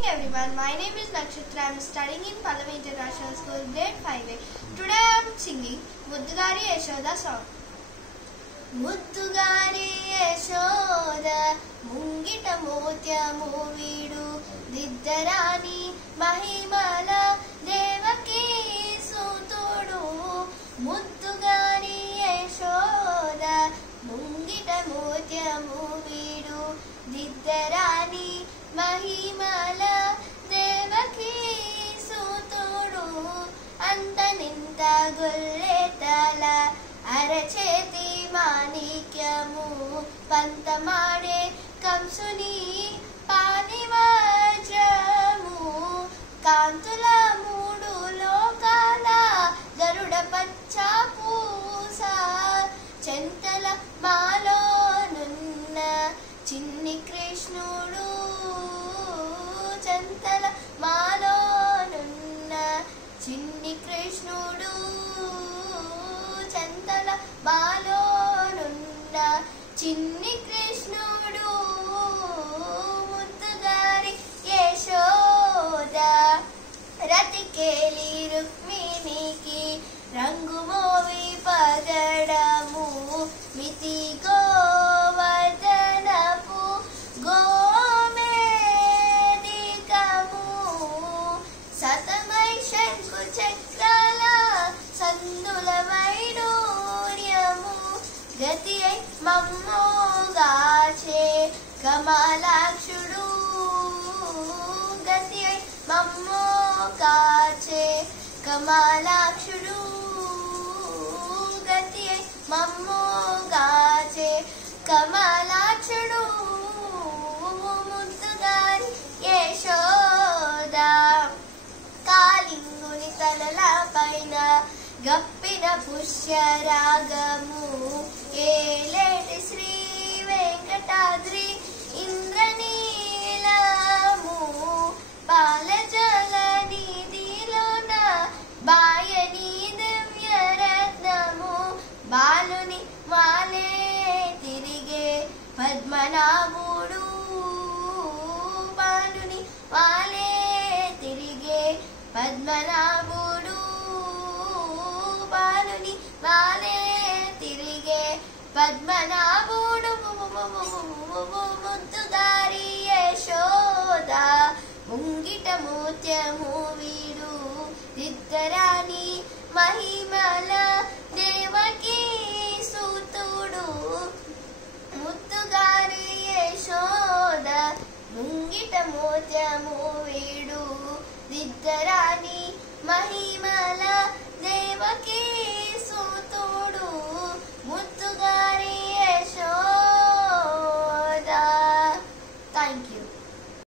morning everyone, my name is Nakshatra. I am studying in Pallavi International School, grade 5A. Today I am singing Muddugari Yashoda song. Muddugari Yashoda, Mungita Motyamu Vidu, Diddarani, Mahimala, Devaki Sutudu. Muddugari Yashoda, Mungita Motyamu Vidu, Diddarani, Mahimala, Devaki Sutudu. Antaninta Gulletala, Aracheti Manikyamu, Pantamade Kamsuni, Panivajamu, Kantula Mudu Lokala, Garuda Pacha Pusa, Chentala Malo Nunna, Chinni Krishnudu, Chentala Malo Nunna, Chinni Krishnudu, Chentala Malo Nunna, Chinni Krishnudu, Muddugari Yashoda, Ratikeli Rukminiki, Rangumovi Pagadamu, Miti Govardhanapu, Gomedikamu, Satamai Shanku Chakrala, Sandula Vaiduryamu, Gatiyai Mammo Gache, Kamalakshudu, Gatiyai Mammo Gache, Kamalakshudu, Gatiyai Mammo Gache, Kamalakshudu, Muddugari Yashoda, Kalinguni Talala Paina, Gappina Pushyaragamu, Eleti Sri Venkatadri Indranilamu, Palajala Nidilona, Bayani Divyaratnamu, Baluni Vale Tirige Padmanavudu, Baluni Vale Tirige Padmanavudu, Baluni Vale Tirige Padmanavudu, Muddugari Yashoda, Mungita Motyamu Vidu, Diddarani, Mahimala, Devaki Sutudu. Muddugari Yashoda, Mungita Motyamu Vidu, Diddarani, Mahimala.